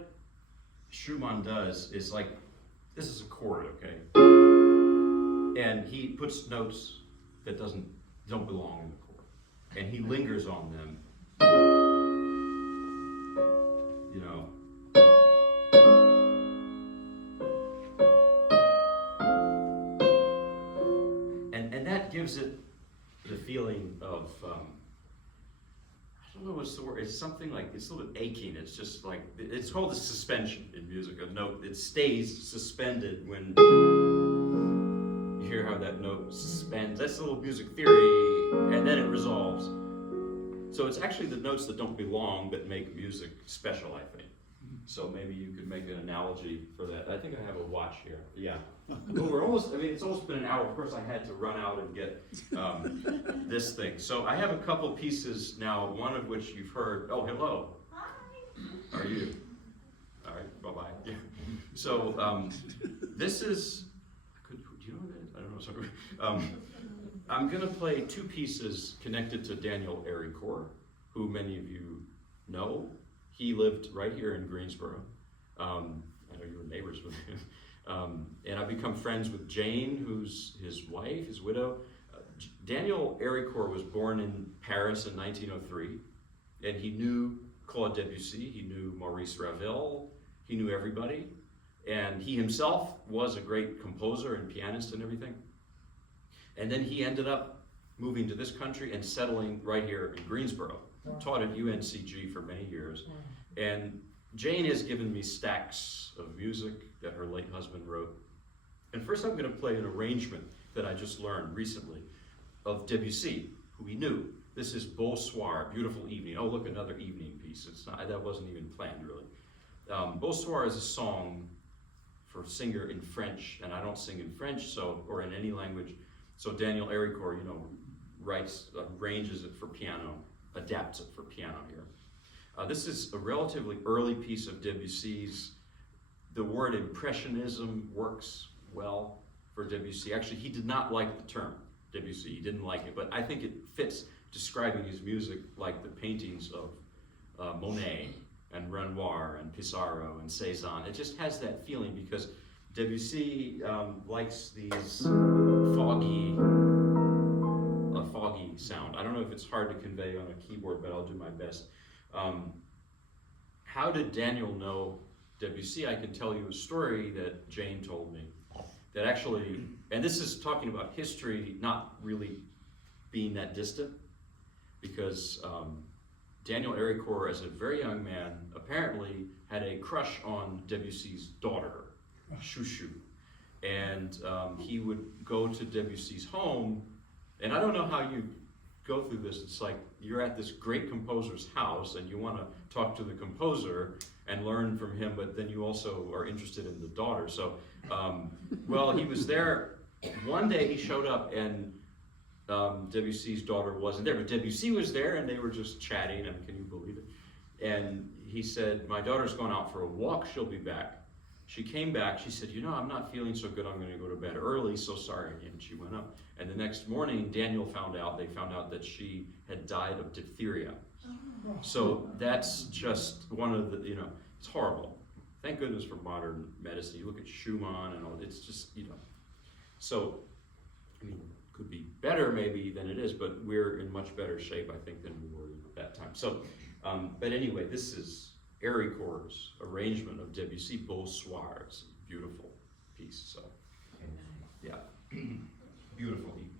Schumann does is like, this is a chord, okay? And he puts notes that don't belong in the chord. And he lingers on them, you know. And that gives it the feeling of, I don't know what's the word, it's something like, it's a little bit aching, it's just like, it's called a suspension in music, a note, it stays suspended when you hear how that note suspends. That's a little music theory, and then it resolves. So it's actually the notes that don't belong that make music special, I think. So maybe you could make an analogy for that. I think I have a watch here. Yeah. Well, we're almost, I mean, it's almost been an hour. Of course, I had to run out and get this thing. So I have a couple pieces now, one of which you've heard. Oh, hello. Hi. How are you? All right, bye-bye. Yeah. So this is, do you know what that is? I don't know. Sorry. I'm going to play two pieces connected to Daniel Aricourt, who many of you know. He lived right here in Greensboro. I know you were neighbors with him. And I've become friends with Jane, who's his wife, his widow. Daniel Aricourt was born in Paris in 1903, and he knew Claude Debussy, he knew Maurice Ravel, he knew everybody. And he himself was a great composer and pianist and everything. And then he ended up moving to this country and settling right here in Greensboro. Taught at UNCG for many years. And Jane has given me stacks of music that her late husband wrote. And first I'm going to play an arrangement that I just learned recently of Debussy, who he knew. This is Beau Soir, Beautiful Evening. Oh, look, another evening piece. It's not, that wasn't even planned, really. Beau Soir is a song for singer in French, and I don't sing in French, so, or in any language. So Daniel Aricourt, arranges it for piano, adapts it for piano here. This is a relatively early piece of Debussy's. The word impressionism works well for Debussy. Actually, he did not like the term Debussy. He didn't like it, but I think it fits describing his music like the paintings of Monet and Renoir and Pissarro and Cezanne. It just has that feeling because Debussy likes these foggy sound. I don't know if it's hard to convey on a keyboard, but I'll do my best. How did Daniel know Debussy? I can tell you a story that Jane told me. That actually, and this is talking about history not really being that distant, because Daniel Aricourt, as a very young man, apparently had a crush on Debussy's daughter, Chouchou. And he would go to Debussy's home, and I don't know how you go through this. It's like you're at this great composer's house and you want to talk to the composer and learn from him, but then you also are interested in the daughter. So, well, he was there. One day he showed up and Debussy's daughter wasn't there, but Debussy was there and they were just chatting, and can you believe it? And he said, my daughter's gone out for a walk, she'll be back. She came back, she said, I'm not feeling so good, I'm going to go to bed early, so sorry. And she went up. And the next morning, they found out that she had died of diphtheria. So that's just one of the, it's horrible. Thank goodness for modern medicine. You look at Schumann and all, it's just, So, could be better maybe than it is, but we're in much better shape, I think, than we were at that time. So, but anyway, this is Aricourt's arrangement of Debussy, Beau Soir. It's a beautiful piece. So, yeah, beautiful evening.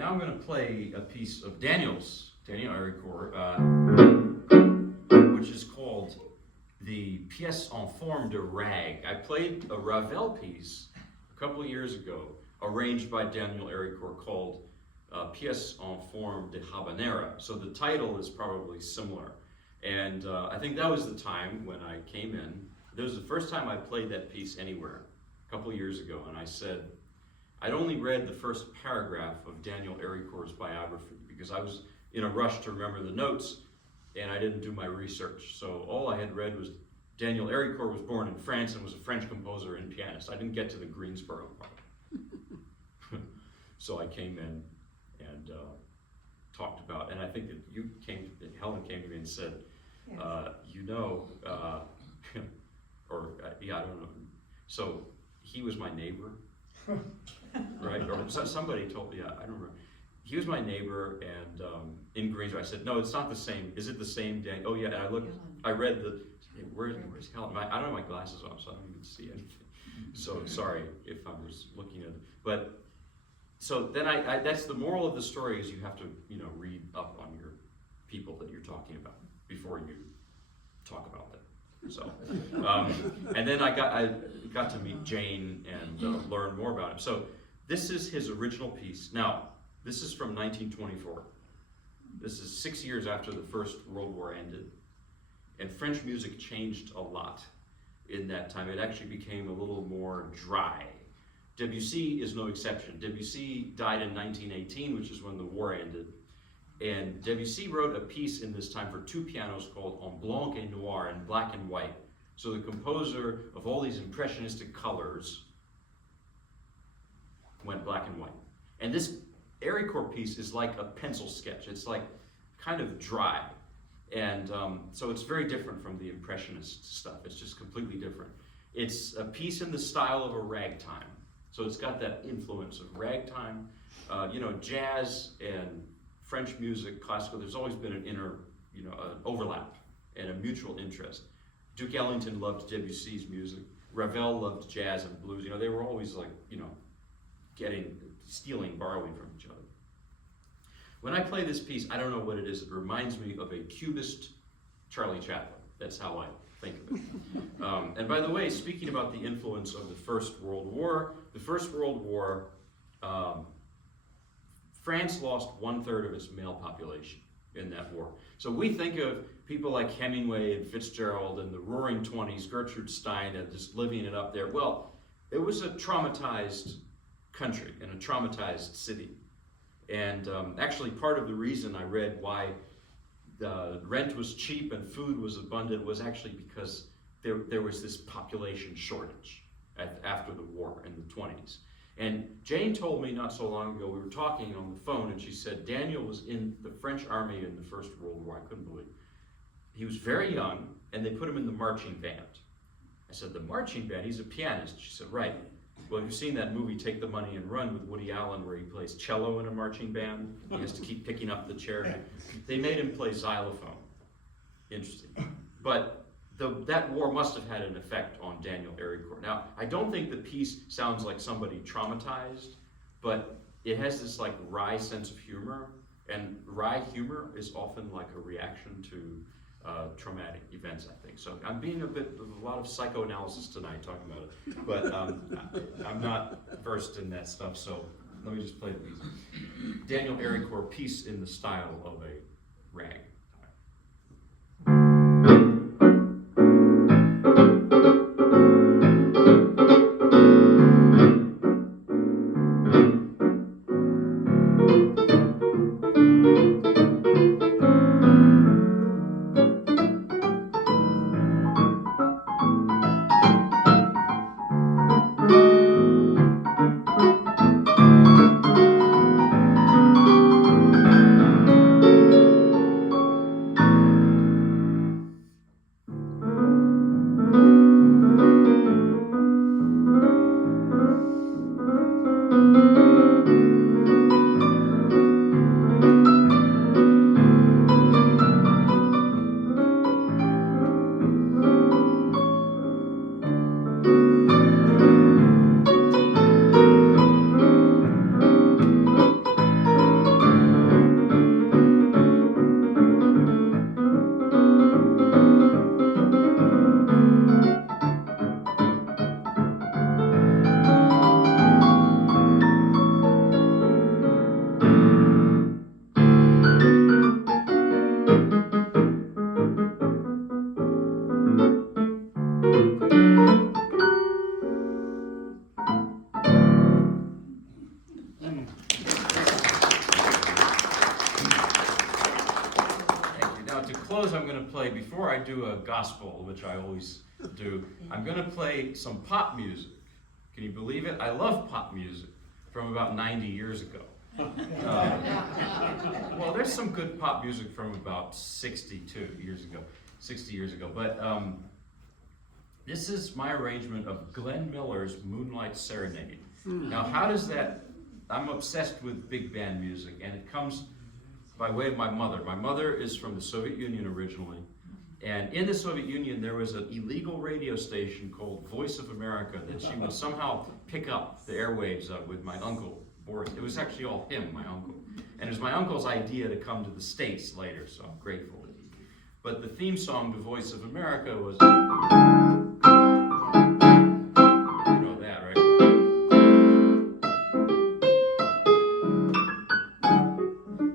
now I'm going to play a piece of Daniel Héricourt, which is called the Pièce en forme de rag. I played a Ravel piece a couple of years ago, arranged by Daniel Héricourt, called Pièce en forme de habanera. So the title is probably similar. And I think that was the time when I came in. That was the first time I played that piece anywhere, a couple of years ago. And I said, I'd only read the first paragraph of Daniel Héricourt's biography because I was in a rush to remember the notes and I didn't do my research. So all I had read was Daniel Héricourt was born in France and was a French composer and pianist. I didn't get to the Greensboro part. So I came in and talked about, and I think that Helen came to me and said, yeah, I don't know. So he was my neighbor, right? Or somebody told me, yeah, I don't remember. He was my neighbor, and in Greensboro, I said, no, it's not the same. Is it the same day? Oh yeah, and I read where's Helen? I don't have my glasses on, so I don't even see anything. So sorry if I was looking at it. But so then that's the moral of the story, is you have to, read up on your people that you're talking about before you talk about them. So, and then I got to meet Jane and learn more about him. So this is his original piece. Now, this is from 1924. This is 6 years after the First World War ended. And French music changed a lot in that time. It actually became a little more dry. Debussy is no exception. Debussy died in 1918, which is when the war ended. And Debussy wrote a piece in this time for two pianos called En Blanc et Noir, in black and white. So the composer of all these impressionistic colors went black and white. And this Héricourt piece is like a pencil sketch. It's like kind of dry. And so it's very different from the impressionist stuff. It's just completely different. It's a piece in the style of a ragtime. So it's got that influence of ragtime. Jazz and French music, classical, there's always been an an overlap and a mutual interest. Duke Ellington loved Debussy's music. Ravel loved jazz and blues. They were always stealing, borrowing from each other. When I play this piece, I don't know what it is. It reminds me of a Cubist Charlie Chaplin. That's how I think of it. And by the way, speaking about the influence of the First World War, France lost 1/3 of its male population in that war. So we think of people like Hemingway and Fitzgerald and the Roaring Twenties, Gertrude Stein, and just living it up there. Well, it was a traumatized country and a traumatized city. And actually part of the reason I read why the rent was cheap and food was abundant was actually because there was this population shortage after the war in the 20s. And Jane told me not so long ago, we were talking on the phone, and she said Daniel was in the French army in the First World War. I couldn't believe it. He was very young, and they put him in the marching band. I said, the marching band? He's a pianist. She said, right. Well, you've seen that movie, Take the Money and Run, with Woody Allen, where he plays cello in a marching band. He has to keep picking up the chair. They made him play xylophone. Interesting. But that war must have had an effect on Daniel Héricourt. Now, I don't think the piece sounds like somebody traumatized, but it has this wry sense of humor, and wry humor is often like a reaction to traumatic events, I think. So I'm being a lot of psychoanalysis tonight talking about it, but I'm not versed in that stuff, so let me just play the piece. Daniel Héricourt, piece in the style of a rag. do a gospel, which I always do, I'm gonna play some pop music. Can you believe it? I love pop music from about 90 years ago. Well, there's some good pop music from about 60 years ago. But this is my arrangement of Glenn Miller's Moonlight Serenade. Now, how does that, I'm obsessed with big band music, and it comes by way of my mother. My mother is from the Soviet Union originally, and in the Soviet Union there was an illegal radio station called Voice of America that she would somehow pick up the airwaves of with my uncle, Boris. It was actually all him, my uncle. And it was my uncle's idea to come to the States later, so I'm grateful that he. But the theme song to Voice of America was, you know that, right?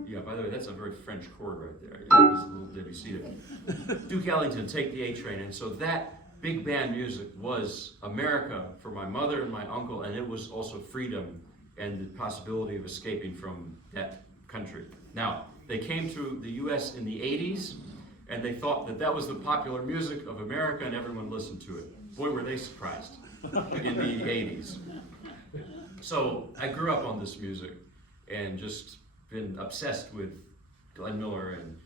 Yeah, by the way, that's a very French chord right there. Yeah, there's a little Debussy there. Duke Ellington, Take the A Train. And so that big band music was America for my mother and my uncle, and it was also freedom and the possibility of escaping from that country. Now, they came to the US in the 80s, and they thought that that was the popular music of America, and everyone listened to it. Boy, were they surprised in the 80s. So I grew up on this music and just been obsessed with Glenn Miller and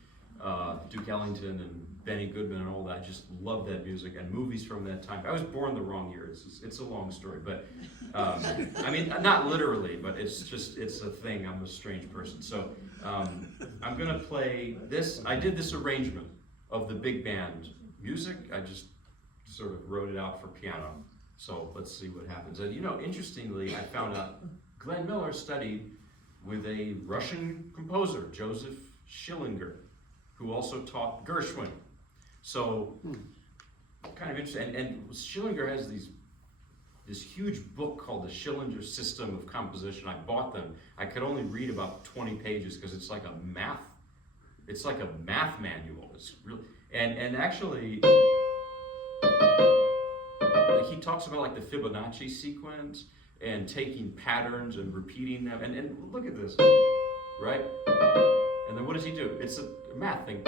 Duke Ellington and Benny Goodman and all that. I just love that music and movies from that time. I was born the wrong year. It's a long story, but I mean, not literally, but it's a thing. I'm a strange person. So I'm gonna play this. I did this arrangement of the big band music. I just sort of wrote it out for piano. So let's see what happens. And you know, interestingly, I found out Glenn Miller studied with a Russian composer, Joseph Schillinger, who also taught Gershwin. So, kind of interesting. And Schillinger has this huge book called the Schillinger System of Composition. I bought them. I could only read about 20 pages because it's like a math manual. It's really, and actually, like, he talks about like the Fibonacci sequence and taking patterns and repeating them. And look at this, right? And then what does he do? It's a math thing.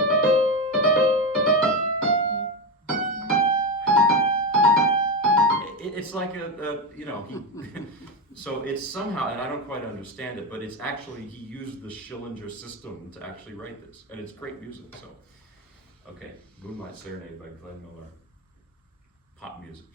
It's like so it's somehow, and I don't quite understand it, but it's actually, he used the Schillinger system to actually write this, and it's great music, so. Okay, Moonlight Serenade by Glenn Miller. Pop music.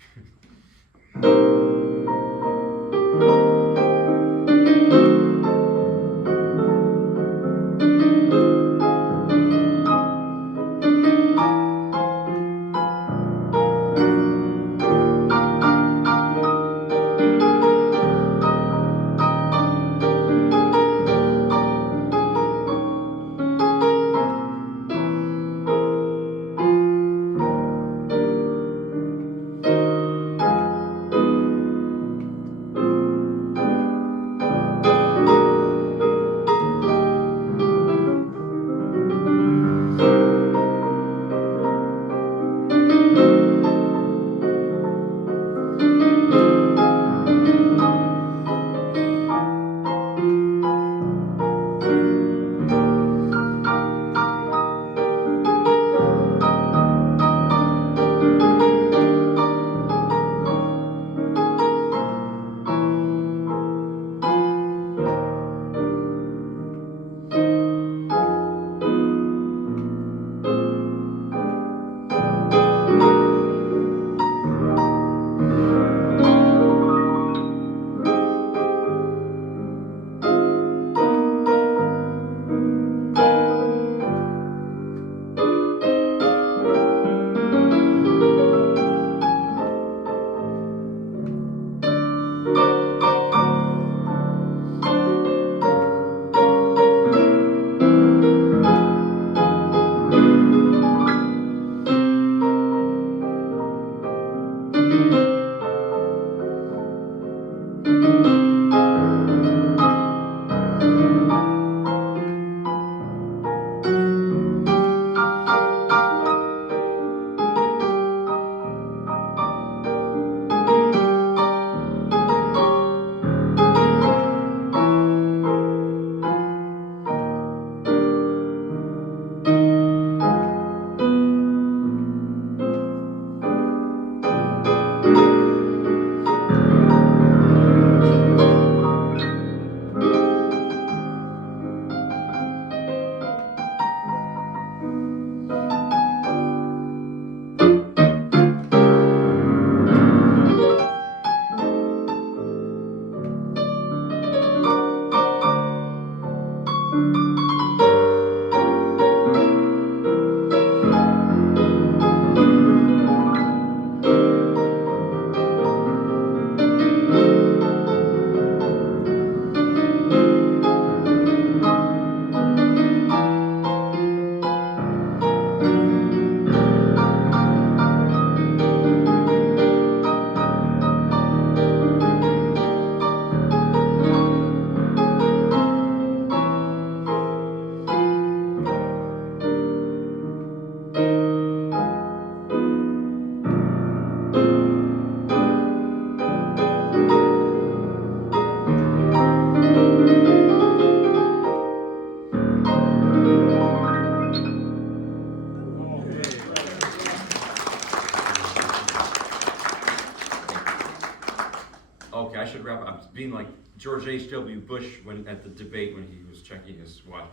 Okay, I should wrap up. I'm being like George H.W. Bush at the debate when he was checking his watch.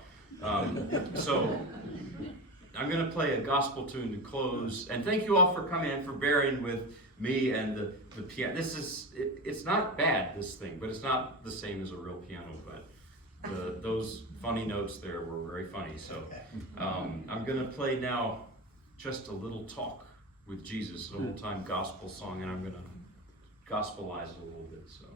So I'm going to play a gospel tune to close. And thank you all for coming and for bearing with me and the piano. It's not bad, this thing, but it's not the same as a real piano. But those funny notes there were very funny. So I'm going to play now Just a Little Talk with Jesus, an old-time gospel song, and I'm going to gospelize it a little bit. So.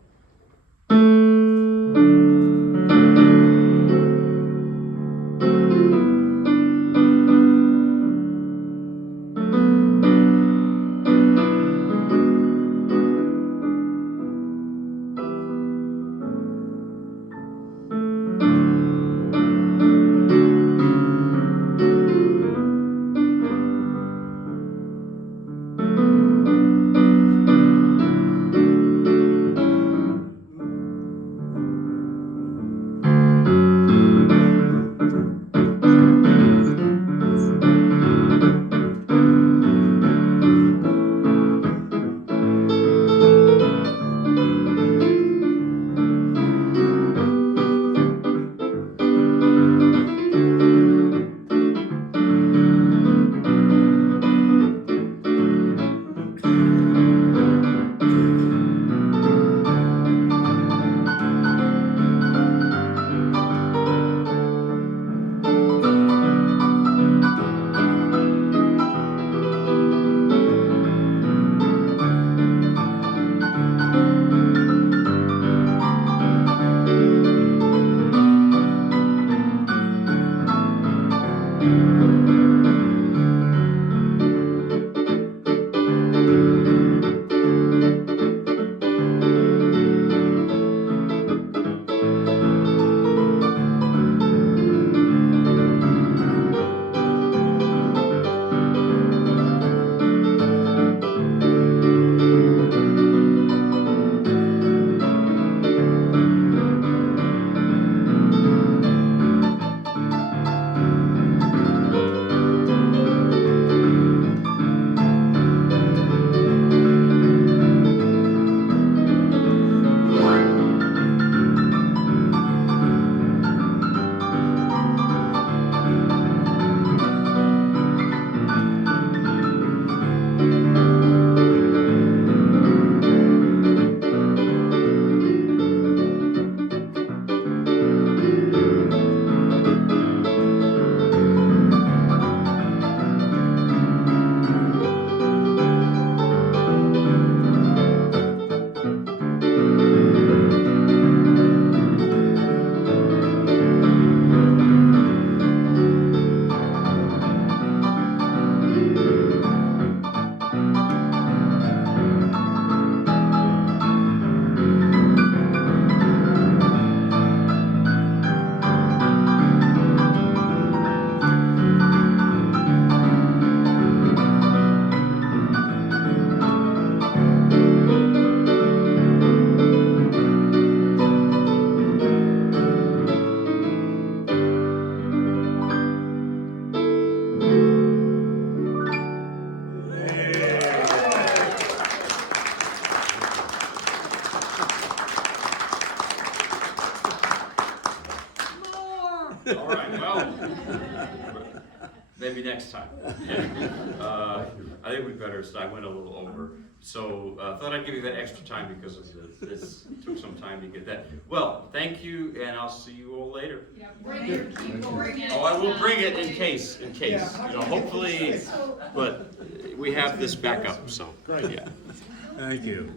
All right, well, maybe next time. I think we better, I went a little over. So thought I'd give you that extra time because of this took some time to get that. Well, thank you, and I'll see you all later. Yeah, bring your keyboard. Oh, I will bring it in case. You know, hopefully, but we have this backup, so. Great. Yeah. Thank you.